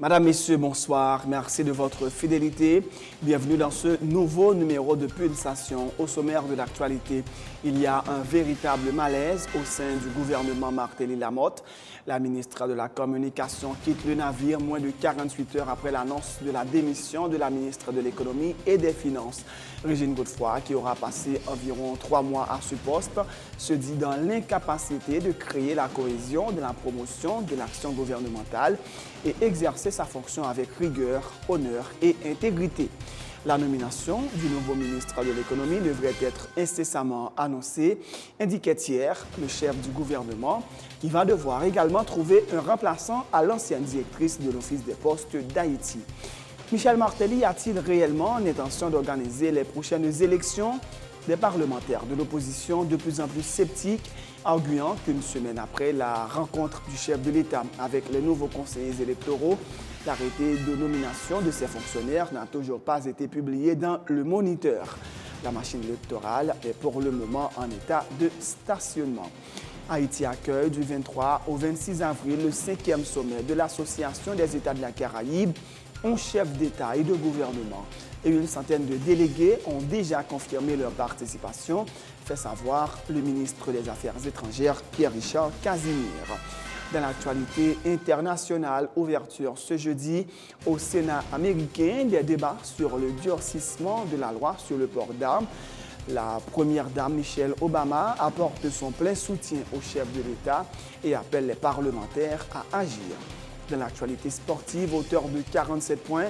Madame, Messieurs, bonsoir. Merci de votre fidélité. Bienvenue dans ce nouveau numéro de Pulsation. Au sommaire de l'actualité, il y a un véritable malaise au sein du gouvernement Martelly-Lamotte. La ministre de la Communication quitte le navire moins de 48 heures après l'annonce de la démission de la ministre de l'Économie et des Finances. Régine Godefroy, qui aura passé environ 3 mois à ce poste, se dit dans l'incapacité de créer la cohésion de la promotion de l'action gouvernementale et exercer sa fonction avec rigueur, honneur et intégrité. La nomination du nouveau ministre de l'Économie devrait être incessamment annoncée, indiquait hier le chef du gouvernement, qui va devoir également trouver un remplaçant à l'ancienne directrice de l'Office des postes d'Haïti. Michel Martelly a-t-il réellement l'intention d'organiser les prochaines élections? Des parlementaires de l'opposition de plus en plus sceptiques, arguant qu'une semaine après la rencontre du chef de l'État avec les nouveaux conseillers électoraux, l'arrêté de nomination de ces fonctionnaires n'a toujours pas été publié dans le Moniteur. La machine électorale est pour le moment en état de stationnement. Haïti accueille du 23 au 26 avril le 5e sommet de l'Association des États de la Caraïbe, 11 chefs d'État et de gouvernement et une centaine de délégués ont déjà confirmé leur participation, fait savoir le ministre des Affaires étrangères Pierre-Richard Casimir. Dans l'actualité internationale, ouverture ce jeudi au Sénat américain des débats sur le durcissement de la loi sur le port d'armes. La première dame Michelle Obama apporte son plein soutien au chef de l'État et appelle les parlementaires à agir. Dans l'actualité sportive, auteur de 47 points,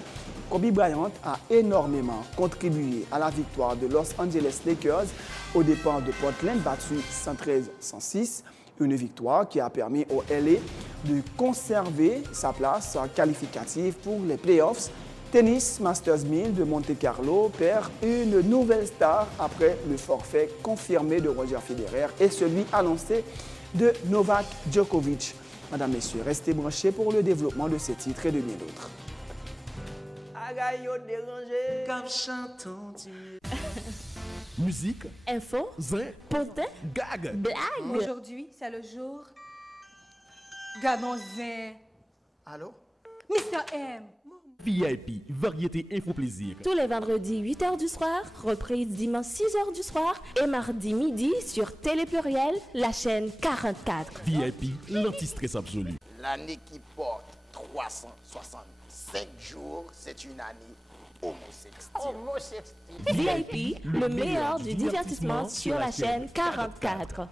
Kobe Bryant a énormément contribué à la victoire de Los Angeles Lakers aux dépens de Portland battu 113-106. Une victoire qui a permis au LA de conserver sa place qualificative pour les playoffs. Tennis Masters 1000 de Monte-Carlo perd une nouvelle star après le forfait confirmé de Roger Federer et celui annoncé de Novak Djokovic. Mesdames, Messieurs, restez branchés pour le développement de ces titres et de bien d'autres. Musique, info, zin, potin, gag, blague. Aujourd'hui, c'est le jour. Gadon zin. Allô? Mr. M. VIP, variété info plaisir. Tous les vendredis 8h du soir, reprise dimanche 6h du soir et mardi midi sur Télé Pluriel, la chaîne 44. VIP, l'anti-stress absolu. L'année qui porte 365 jours, c'est une année homosexuelle. VIP, le meilleur du divertissement sur la chaîne 44.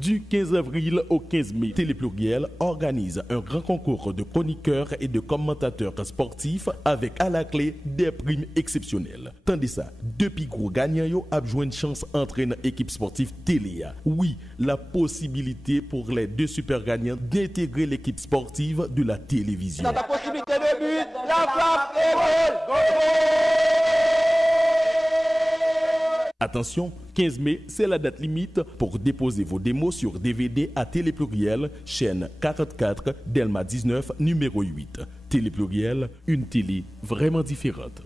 Du 15 avril au 15 mai, Télépluriel organise un grand concours de chroniqueurs et de commentateurs sportifs avec à la clé des primes exceptionnelles. Tandis ça, depuis gros gagnants a joué une chance entraîner équipe sportive Téléa. Oui, la possibilité pour les deux super gagnants d'intégrer l'équipe sportive de la télévision. Dans ta possibilité de but, la frappe et goal! Attention, 15 mai, c'est la date limite pour déposer vos démos sur DVD à Télépluriel, chaîne 44, Delma 19, numéro 8. Télépluriel, une télé vraiment différente.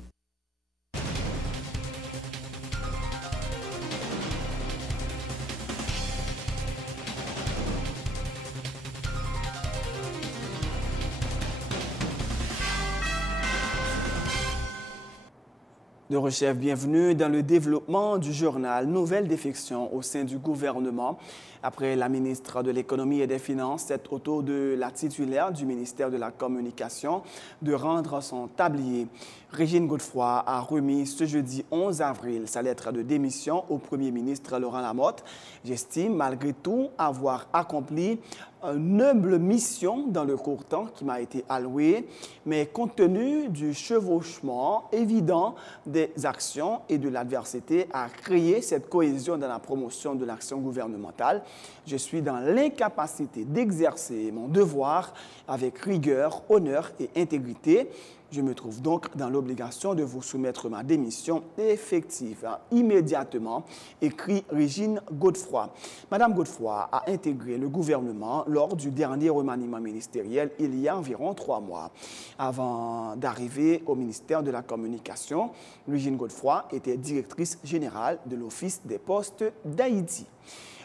De Rechef, bienvenue dans le développement du journal Nouvelle défection au sein du gouvernement. Après la ministre de l'Économie et des Finances, c'est au tour de la titulaire du ministère de la Communication de rendre son tablier. Régine Godefroy a remis ce jeudi 11 avril sa lettre de démission au Premier ministre Laurent Lamotte. J'estime malgré tout avoir accompli une humble mission dans le court temps qui m'a été alloué, mais compte tenu du chevauchement évident des actions et de l'adversité à créer cette cohésion dans la promotion de l'action gouvernementale, je suis dans l'incapacité d'exercer mon devoir avec rigueur, honneur et intégrité. Je me trouve donc dans l'obligation de vous soumettre ma démission effective immédiatement, écrit Régine Godefroy. Madame Godefroy a intégré le gouvernement lors du dernier remaniement ministériel il y a environ 3 mois. Avant d'arriver au ministère de la Communication, Régine Godefroy était directrice générale de l'Office des postes d'Haïti.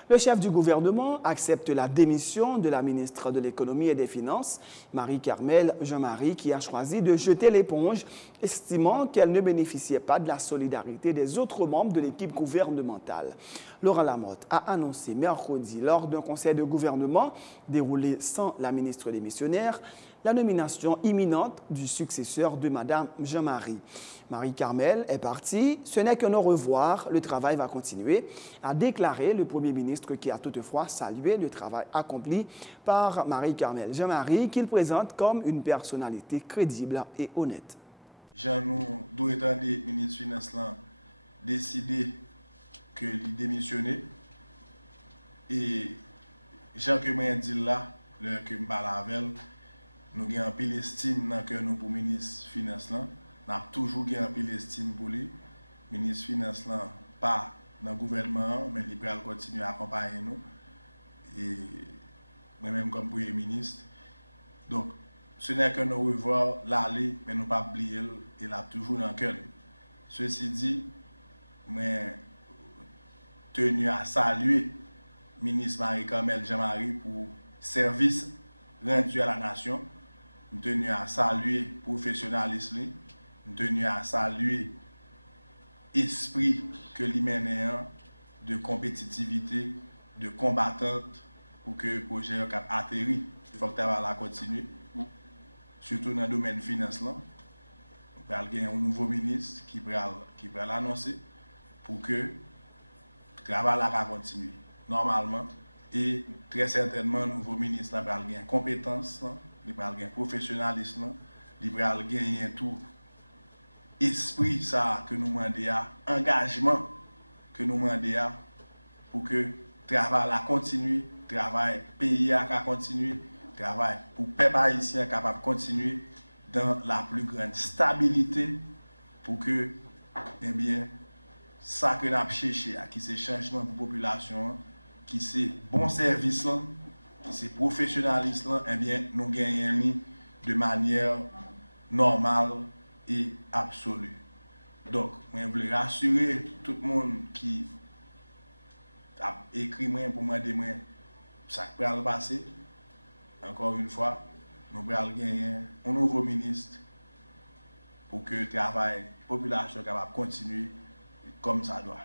Le chef du gouvernement accepte la démission de la ministre de l'Économie et des Finances, Marie-Carmel Jean-Marie, qui a choisi de jeter l'éponge, estimant qu'elle ne bénéficiait pas de la solidarité des autres membres de l'équipe gouvernementale. Laura Lamotte a annoncé mercredi, lors d'un conseil de gouvernement déroulé sans la ministre démissionnaire, la nomination imminente du successeur de Mme Jean-Marie. Marie-Carmel est partie, ce n'est qu'un au revoir, le travail va continuer, a déclaré le Premier ministre qui a toutefois salué le travail accompli par Marie-Carmel Jean-Marie, qu'il présente comme une personnalité crédible et honnête. Jean-nous doit être le ministre des Finances décider que il démissionner et Jean que moi dit là, l'heure que me parle avec nous avons un peu d'estime dans que nous pour le ministre des Finances. Nous avons toujours un peu d'estime pour lui. Le ministre des Finances, pas dans le gouvernement, mais il va continuer à accompagner nous. Et moi-même comme Premier ministre. Donc, ce n'est que nous revoir l'aller, mais nous ne pas oublier, il a toujours dans le cœur. Ceci dit, je tenu à saluer le ministre Marie-Carmel Jean-Marie pour service rendu à la nation. Je tenu à saluer le professionnalisme, je tenu à saluer l'esprit que lui mène de compétitivité, de combattante pour que le projet ait atterri. Il faut que le travail continue, surtout dans le domaine des finances. Nous allons avoir un nouveau ministre qui va l'annoncer pour que le travail continue normalement. Et très certainement, le nouveau ministre va gagner compétence, il va gagner professionnalisme, il va gagner tout esprit ça que nous demandons, engagement que nous demandons pour que le travail continue, le travail pays continue, le travail pour le peuple haïtien capable de continuer dans la plus grande stabilité pour que, eh bien, ça que nous avons cherché, qui c'est changement pour la population, qui c'est bon service, qui c'est professionnalisme, eh bien, nous gagnons de manière normale et absolue. Donc, je voulais rassurer tout le monde qui a écrit pour moi de moi, ça peut le passer. Encore une fois, nous allons gagner un nouveau ministre pour que le travail de la population capable continuer comme ça doit.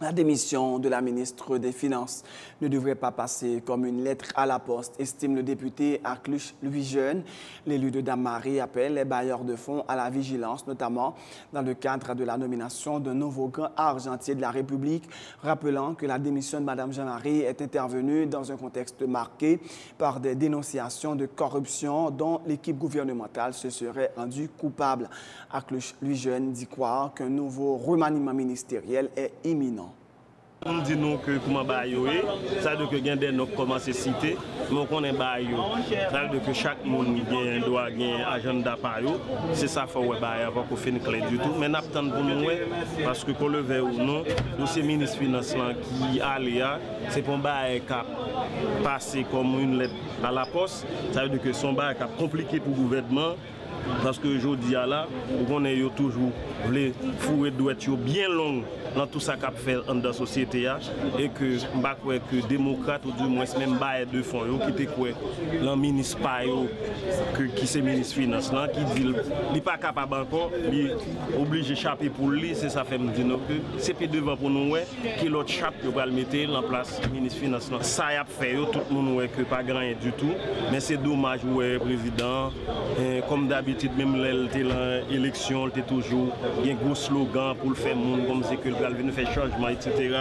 La démission de la ministre des Finances ne devrait pas passer comme une lettre à la poste, estime le député Aklush Louis Jeune. L'élu de Dame-Marie appelle les bailleurs de fonds à la vigilance, notamment dans le cadre de la nomination d'un nouveau grand argentier de la République, rappelant que la démission de Mme Jean-Marie est intervenue dans un contexte marqué par des dénonciations de corruption dont l'équipe gouvernementale se serait rendue coupable. Aklush Louis Jeune dit croire qu'un nouveau remaniement ministériel est imminent. On dit nous que comment bailler, ça veut dire que gain des noms commence à citer, donc on est bailler. Ça veut dire que chaque monde doit gagner agenda par eux. C'est ça faut ouais bailler avant qu'on finisse clair du tout. Mais n'attend pour nous parce que qu'on le veut ou non, dossier ministre finance qui allait c'est pour bailler cap passer comme une lettre à la poste. Ça veut dire que son bailler cap compliqué pour le gouvernement. Parce que aujourd'hui, on est toujours voulu fouer douette bien long dans tout ça qu'a fait dans la société et que je crois que les démocrates ou du moins même bail de fonds qui était quoi le ministre qui c'est ministre finance qui dit il n'est pas capable encore il obligé d'échapper pour lui c'est ça fait me dire que c'est plus devant pour nous qui l'autre chape que va le mettre en place ministre finance ça a fait tout le monde ouais que pas grand du tout mais c'est dommage ouais président comme d'habitude même l'élection était toujours il y a un gros slogan pour le faire monde comme c'est que le venir faire changement etc.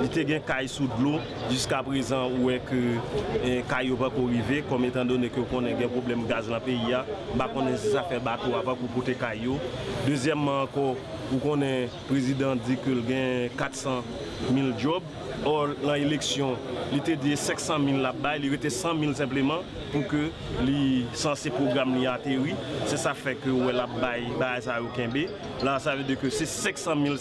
Il était un caille sous de l'eau jusqu'à présent où est que caille pas arriver comme étant donné que qu'on a un problème gaz dans le pays bah qu'on ça fait bateau avant pour porter caillou. Deuxièmement encore où qu'on est président dit que il y a 400 000 jobs. Or, dans l'élection, il était de 500 000 là-bas, il était 100 000 simplement pour que les censés programmes y atterri. C'est ça fait que ouais, là-bas, ça a aucun B. Là, ça veut dire que c'est 500 000,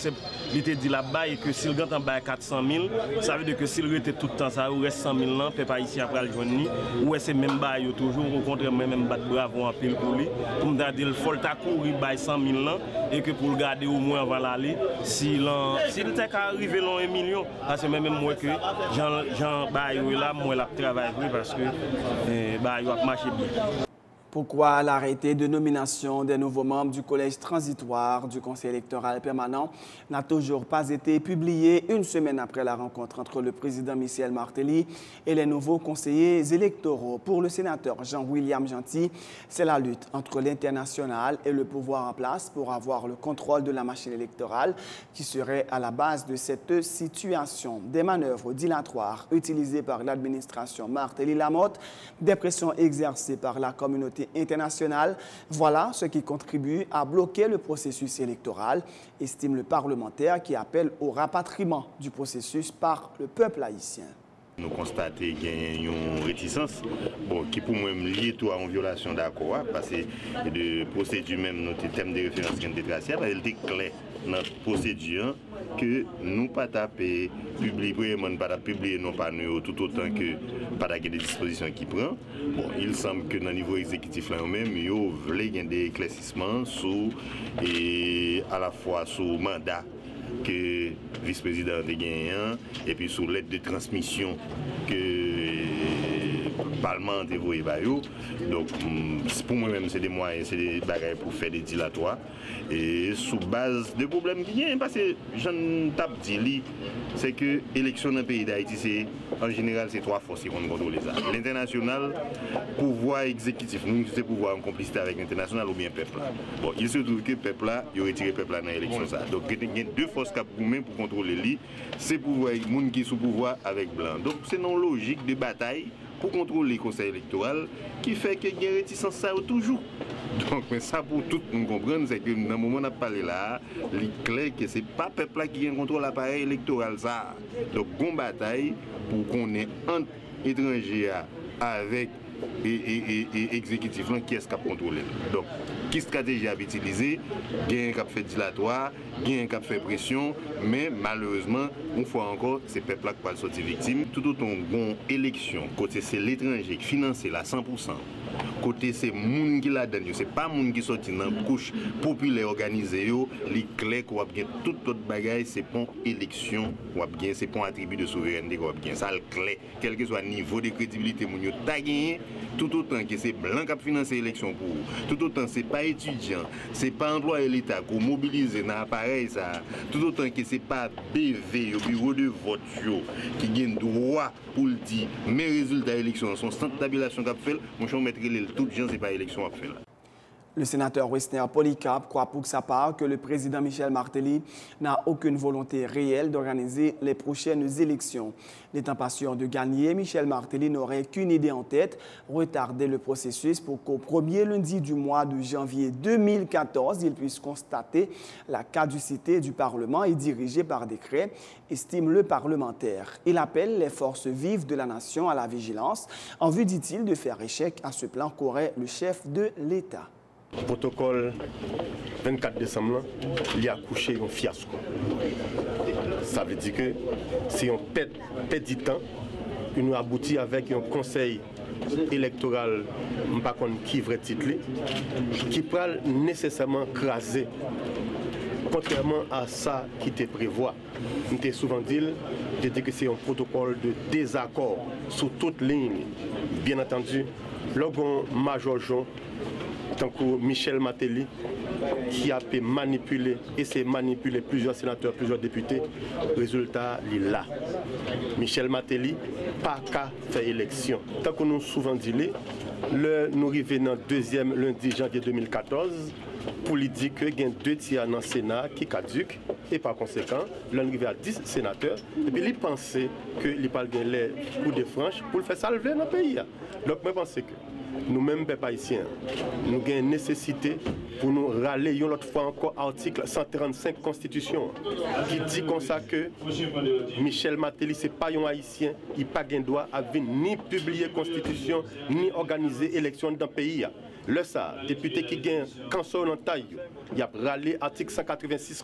il était dit là-bas et que s'il gagne en bas 400 000, ça veut dire que s'il était tout le temps, ça reste 100 000 là, pas ici après le journée. Ouais, c'est même bas toujours, au contraire, même battre bravo en pile pour lui. Pour me dire, il faut le courir by 100 000 là et que pour le garder au moins avant l'aller, s'il était arrivé là 1 million, parce que même moi que Jean là, moi la travaille parce que il a marché bien. Pourquoi l'arrêté de nomination des nouveaux membres du collège transitoire du Conseil électoral permanent n'a toujours pas été publié une semaine après la rencontre entre le président Michel Martelly et les nouveaux conseillers électoraux? Pour le sénateur Jean-William Gentil, c'est la lutte entre l'international et le pouvoir en place pour avoir le contrôle de la machine électorale qui serait à la base de cette situation. Des manœuvres dilatoires utilisées par l'administration Martelly-Lamotte, des pressions exercées par la communauté internationale, voilà ce qui contribue à bloquer le processus électoral, estime le parlementaire qui appelle au rapatriement du processus par le peuple haïtien. Nous constatons qu'il y a une réticence qui pour moi est liée à une violation d'accord, parce que de procédure même notre thème de référence démocratique, elle était claire dans notre procédure que nous pas taper publier pas publier non pas nous tout autant que pas des dispositions qui prend. Il semble que dans le niveau exécutif là même il voulait gagner des éclaircissements sur et à la fois sur mandat que vice-président a gagné et puis sous l'aide de transmission que le Parlement a dévoyé. Donc pour moi-même c'est des moyens, c'est des bagages pour faire des dilatoires et sous base de problèmes qui viennent parce que j'en tape dit c'est que l'élection dans le pays d'Haïti c'est en général c'est trois forces qui contrôlent ça. L'international, pouvoir exécutif, nous c'est pouvoir en complicité avec l'international ou bien peuple. Bon, il se trouve que le peuple là, il a retiré le peuple là dans l'élection ça. Donc il y a deux forces qui pour contrôler lui, c'est pouvoir les gens qui sont sous pouvoir avec blanc. Donc c'est une logique de bataille pour contrôler le conseil électoral qui fait qu'il y a une réticence ça toujours. Donc mais ça pour tout le monde comprendre, c'est que dans le moment où on a parlé là, il est clair que ce n'est pas le peuple qui contrôle l'appareil électoral ça. Donc une bataille pour qu'on ait un étranger avec et exécutif qui est-ce qui a contrôlé. Donc qui stratégie a utilisé, gain qui a fait dilatoire, gain qui a fait pression, mais malheureusement, une fois encore, c'est le peuple qui va sortir victime. Tout autant une élection, côté c'est l'étranger qui finance la 100%. Côté c'est moun qui la donne, c'est pas moun qui sorti dans couche populaire organisée yo, les clés qu'on a bien tout autre bagaille c'est pour élection ou bien c'est pour attribut de souveraineté qu'on a bien ça le clé quel que soit niveau de crédibilité moun yo ta gagné tout autant que c'est blanc qui a financé l'élection pour tout autant c'est pas étudiant, c'est pas employé l'État qu'on mobilise dans appareil ça, tout autant que c'est pas BV au bureau de vote yo qui gagne droit pour le dire mes résultats d'élection sont centre d'habillation qu'a fait mon chon mettre tout gens c'est pas élection à faire. Le sénateur Wessner Polycarpe croit pour sa part que le président Michel Martelly n'a aucune volonté réelle d'organiser les prochaines élections. N'étant pas sûr de gagner, Michel Martelly n'aurait qu'une idée en tête, retarder le processus pour qu'au premier lundi du mois de janvier 2014, il puisse constater la caducité du Parlement et dirigé par décret, estime le parlementaire. Il appelle les forces vives de la nation à la vigilance, en vue, dit-il, de faire échec à ce plan qu'aurait le chef de l'État. Le protocole 24 décembre, il a accouché un fiasco. Ça veut dire que si on perd du temps, il nous aboutit avec un conseil électoral, pas qui vrai titre, qui peut nécessairement craser, contrairement à ça qui te prévoit. On t'a souvent dit que c'est un protocole de désaccord sur toute ligne. Bien entendu, Logon Major Jean, tant que Michel Martelly, qui a pu manipuler, essayer de manipuler plusieurs sénateurs, plusieurs députés, résultat, il est là. Michel Martelly, pas qu'à faire élection. Tant que nous souvent dit, nous arrivons dans le deuxième lundi janvier 2014, pour lui dire qu'il y a 2 tiers dans le Sénat qui caduquent, et par conséquent, l'on arrive à 10 sénateurs, et puis il pensait qu'il n'y a pas les coups de franche pour le faire salver dans le pays. Donc, je pense que nous-mêmes, peuple haïtien, nous avons une nécessité pour nous râler une autre fois encore article 135 Constitution qui dit comme ça que Michel Martelly, ce n'est pas un haïtien, il n'a pas de droit à venir ni publier Constitution, ni organiser élection dans le pays. Le ça, député qui gagne cancer dans taille, il a râlé article 186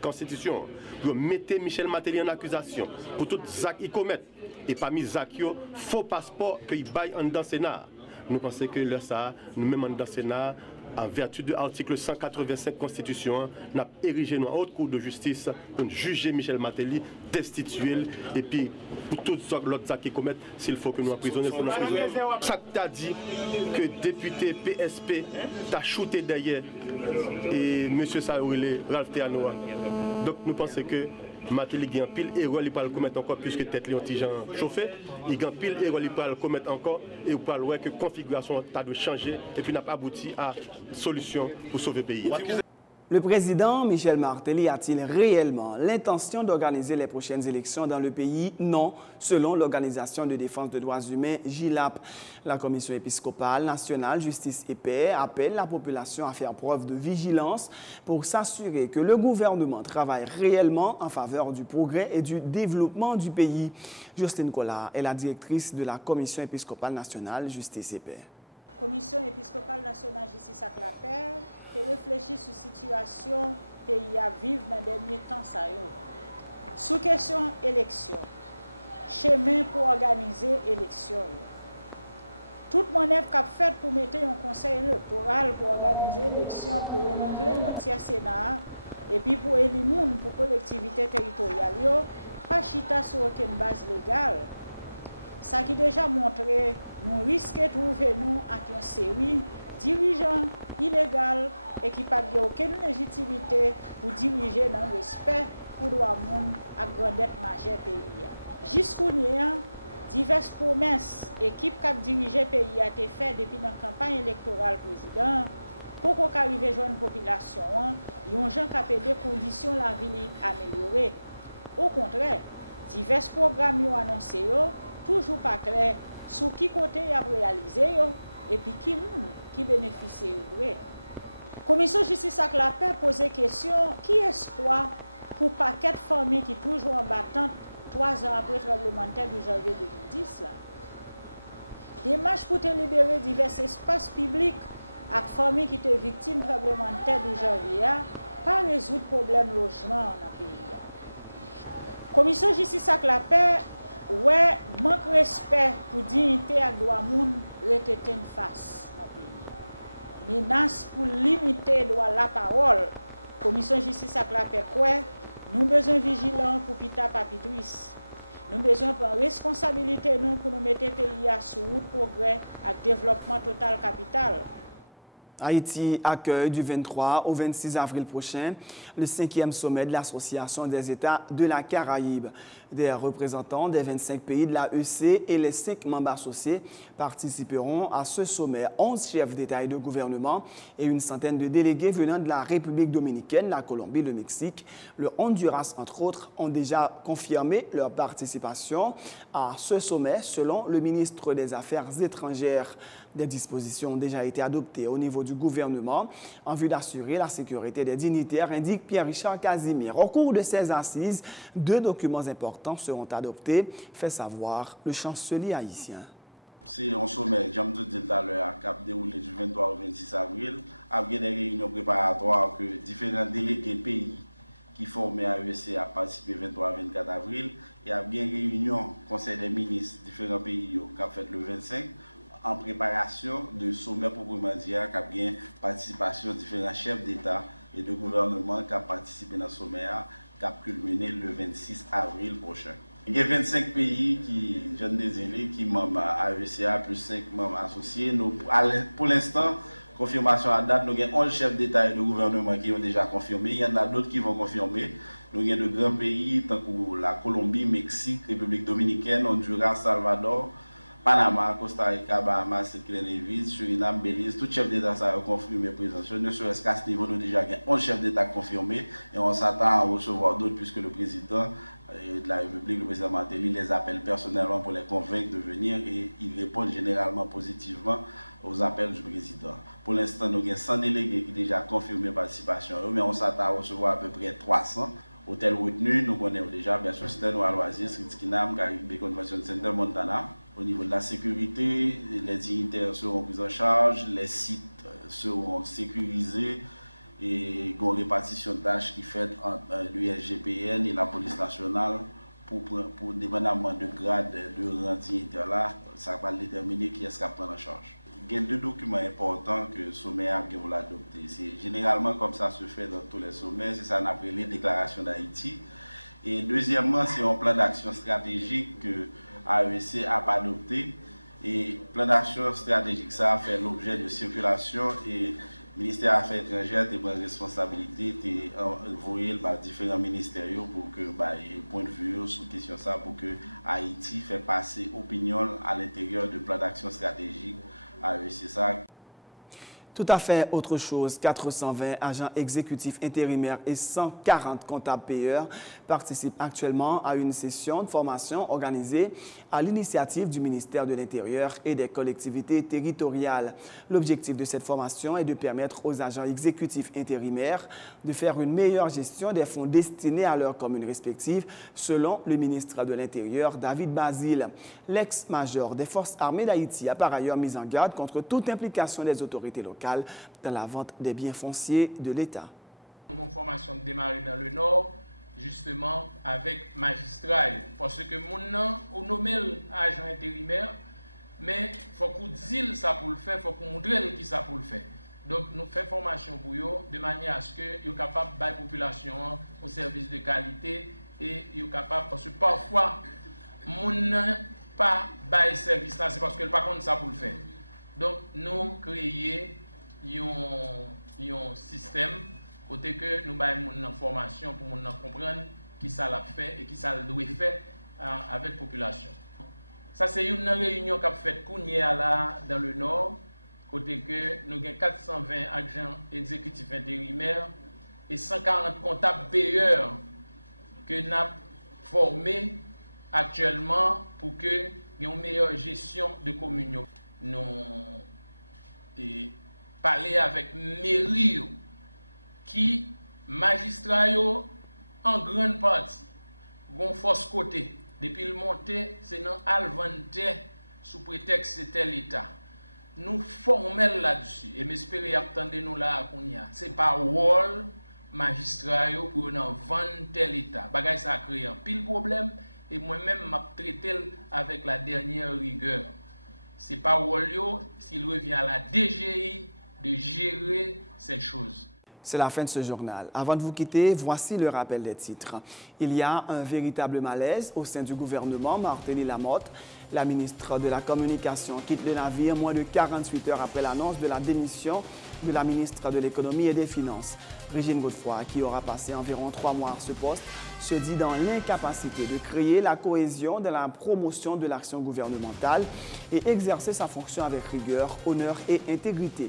Constitution pour mettre Michel Martelly en accusation pour tout Zach qu'il commet. Et parmi Zach, faux passeport qu'il baille en dans le Sénat. Nous pensons que le ça, nous-mêmes en dans le Sénat, en vertu de l'article 185 Constitution, nous avons érigé une haute cour de justice pour juger Michel Martelly, destituer et puis pour tous les actes qui commettent, s'il faut que nous emprisonnions. Ça t'a dit que député PSP t'a shooté derrière et M. Saourele, Ralph Théanoa. Donc nous pensons que Martelly a un pile erreur, il peut le commettre encore puisque tête l'antigen chauffé. Il a un pile erreur, il peut le commettre encore et il peut voir que la configuration a de changer et puis n'a pas abouti à solution pour sauver le pays. Le président Michel Martelly a-t-il réellement l'intention d'organiser les prochaines élections dans le pays? Non, selon l'Organisation de défense des droits humains, JILAP. La Commission épiscopale nationale Justice et Paix appelle la population à faire preuve de vigilance pour s'assurer que le gouvernement travaille réellement en faveur du progrès et du développement du pays. Justine Collard est la directrice de la Commission épiscopale nationale Justice et Paix. Commission épiscopale nationale Justice et la Paix qui réfléchit sur la situation pays à vivre dans les derniers temps. Sous question élection, chemin pour organiser l'élection. Toute manœuvre qu'a faite pour mettre un conseil électoral pour organiser l'élection, pour renouveler un tiers Sénat et puis pour éliminer pour collectivité territoriale, pas chita sur aucune base légale. Ça qui déjà montré, nous risquons de trouver nous avec une série de dirigeants illégaux et qui n'ont aucune légitimité pour diriger dans le respect pour le monde à grandeur majeure pays. Jusqu'au niveau, diverses promesses, équipe qui a dirigé le pays a été faites depuis la campagne électorale président pour qu'on arrive à joindre la population, ils ont des conditions de la vie améliorées. Au contraire, divers programmes ont annoncé. Toujours pas clair sur qui côté il a réalisé et puis qui bénéficie vrai. Commission justice et la paix pose question qui espoir pour paquet de familles qui toujours en battante 3 ans après le tremblement de terre de janvier 2010 là. Démarche pour te libérer divers espaces publics avec familles qui étaient victimes du tremblement de terre de janvier pas résoudre problème logement dans le pays. Commission justice et la paix ouais, manque respect pour dignité et droit moun rete en face dans le pays. Menace pour limiter droit la parole. Commission justice et la paix quoi, nous besoin vigilants pour pita papitrice. Nous besoin prendre responsabilité nous pour nous mettre le pays sur route progrès et développement total capital. Haïti accueille du 23 au 26 avril prochain le 5e sommet de l'Association des États de la Caraïbe. Des représentants des 25 pays de l'AEC et les 5 membres associés participeront à ce sommet. 11 chefs d'État et de gouvernement et une centaine de délégués venant de la République dominicaine, la Colombie, le Mexique, le Honduras, entre autres, ont déjà confirmé leur participation à ce sommet, selon le ministre des Affaires étrangères. Des dispositions ont déjà été adoptées au niveau du gouvernement en vue d'assurer la sécurité des dignitaires, indique Pierre-Richard Casimir. Au cours de ces assises, 2 documents importants seront adoptés, fait savoir le chancelier haïtien. C'est un sommet, j'aime tout dire tout à l'heure, qui a déroulé du 23 au 26 avril, avec des réunions préparatoires que différents délégués pays qui forment AEC à participer le 23 et 24 avril, et a bien réunion Conseil des ministres différents pays qui a fait le 25, en préparation de sommet proprement dit, qui a bien participation de différents chefs d'État et de gouvernement qui ont participé dans ce sommet, qui a culminé le 26 avril prochain. Il y a 25 pays qui, je désolé, qui membres à AECA plus 5 membres associés. Nous, pour l'instant, confirmation à date, nous avons 11 chefs d'État et de gouvernement qui ont déjà confirmé. Il y en a d'autres qui vont confirmer. Nous avons de grands pays, tant que la Colombie, Mexique, République dominicaine, Honduras, Salvador, Panama, Costa Rica, Bahamas, Saint-Clair-Nevis, Suriname, Belize, tout chef d'État a confirmé présence. Ne serait-ce qu'à ce niveau, nous avons déjà 11 chefs d'État confirmés et on s'attend à recevoir d'autres puisque le président de la République, le président Martelly, les appelle personnellement pour les convaincre de venir et ils répondent généralement positivement aux appels du président. Pour l'instant, nous avons 100 délégués qui ont déjà confirmé participation, mais on s'attend à recevoir à peu près 300. Hôtel retenu, nous connaissons déjà Bersosten, Oasis, Ritkinam, Caribbean Convention Center, Montana. Au niveau de la sécurité, les dignitaires seront pris en charge, les sites seront sécurisés et il y a une répartition de tâches qui est faite entre l'USGPN et la police nationale pour dépendamment de grade de rang dignitaire là, ça va déterminer qui est-ce qui prend en charge. Il y a deux documents importants que le sommet a adopté. C'est généralement comme ça se fait dans tous les sommets, c'est ça qu'on appelle les déclarations d'Haïti. Et deuxièmement, c'est un plan d'action stratégique que AEC a adopté. Et le plan d'action stratégique, ça a fait l'objet de circulation et le ministère des Affaires étrangères a pris responsabilité et envoyé par différents ministères pour que point de vue sur question ça pour que Haïti fait passer opinion à l'intérieur du plan d'action stratégique. C'est ça. Tout à fait autre chose, 420 agents exécutifs intérimaires et 140 comptables payeurs participent actuellement à une session de formation organisée à l'initiative du ministère de l'Intérieur et des collectivités territoriales. L'objectif de cette formation est de permettre aux agents exécutifs intérimaires de faire une meilleure gestion des fonds destinés à leurs communes respectives, selon le ministre de l'Intérieur, David Basile. L'ex-major des Forces armées d'Haïti a par ailleurs mis en garde contre toute implication des autorités locales dans la vente des biens fonciers de l'État. Une formation démarrée dans le Nord, justement avec magistrats, parce que on nomme agent intérimaire, mais il faut qu'on dise ça pour le faire, il faut qu'on montre qui ça pour le faire. Donc nous faisons formation pour eux de manière à ce qu'ils soient capables de la population au service de qualité et ils soient capables, parce que parfois, les pas de service là, c'est parce que le par contre ça pour le faire. Donc nous créons un système côté que nous avons une formation pour nous comprendre qui ça l'a fait et qui ça doit faire avec la population. Ça c'est une réunion qu'a faite là dans le Nord, côté que nous avons 420 agents exécutifs intérimaires et 140 comptables payeurs que nous avons formés actuellement pour que nous ayons une meilleure gestion de communion. Nous parler avec mairie qui magistrats en grande partie vont force côté depuis le monté c'est dans Alvante sous prétexte c'était l'État. Nous formels là-dessus et m'espérer attendez nous là qu'on y a. C'est pas rôle magistrat pour nous vendre tel État. Bagay ça crée un pile problème et moi-même m'a traité avec la dernière rigueur. C'est pas rôle s'il revient à la DGI de gérer ces choses. C'est la fin de ce journal. Avant de vous quitter, voici le rappel des titres. Il y a un véritable malaise au sein du gouvernement. Martelly Lamotte, la ministre de la Communication, quitte le navire moins de 48 heures après l'annonce de la démission de la ministre de l'Économie et des Finances. Régine Godefroy, qui aura passé environ 3 mois à ce poste, se dit dans l'incapacité de créer la cohésion de la promotion de l'action gouvernementale et exercer sa fonction avec rigueur, honneur et intégrité.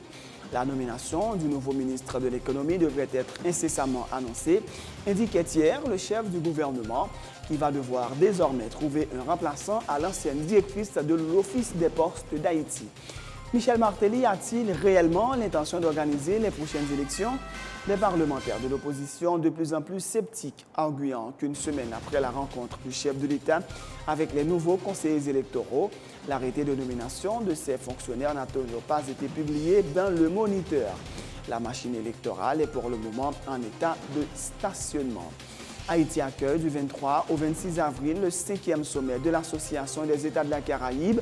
La nomination du nouveau ministre de l'Économie devrait être incessamment annoncée, indiquait hier le chef du gouvernement qui va devoir désormais trouver un remplaçant à l'ancienne directrice de l'Office des postes d'Haïti. Michel Martelly a-t-il réellement l'intention d'organiser les prochaines élections? Les parlementaires de l'opposition de plus en plus sceptiques, arguant qu'une semaine après la rencontre du chef de l'État avec les nouveaux conseillers électoraux, l'arrêté de nomination de ces fonctionnaires n'a toujours pas été publié dans le Moniteur. La machine électorale est pour le moment en état de stationnement. Haïti accueille du 23 au 26 avril le 5e sommet de l'Association des États de la Caraïbe.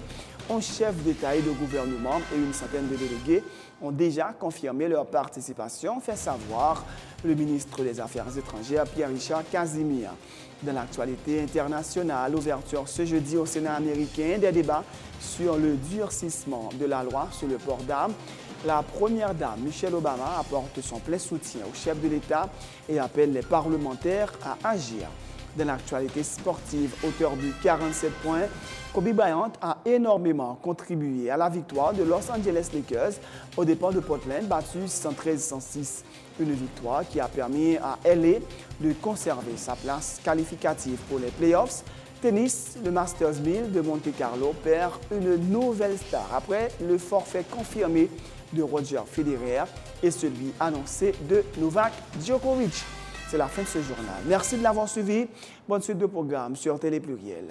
11 chefs d'État et de gouvernement et une centaine de délégués ont déjà confirmé leur participation, fait savoir le ministre des Affaires étrangères Pierre-Richard Casimir. Dans l'actualité internationale, ouverture ce jeudi au Sénat américain des débats sur le durcissement de la loi sur le port d'armes. La première dame, Michelle Obama, apporte son plein soutien au chef de l'État et appelle les parlementaires à agir. Dans l'actualité sportive, auteur de 47 points, Kobe Bryant a énormément contribué à la victoire de Los Angeles Lakers aux dépens de Portland, battu 113-106. Une victoire qui a permis à LA de conserver sa place qualificative pour les playoffs. Tennis, le Masters 1000 de Monte-Carlo perd une nouvelle star après le forfait confirmé de Roger Federer et celui annoncé de Novak Djokovic. C'est la fin de ce journal. Merci de l'avoir suivi. Bonne suite de programme sur Télé Pluriel.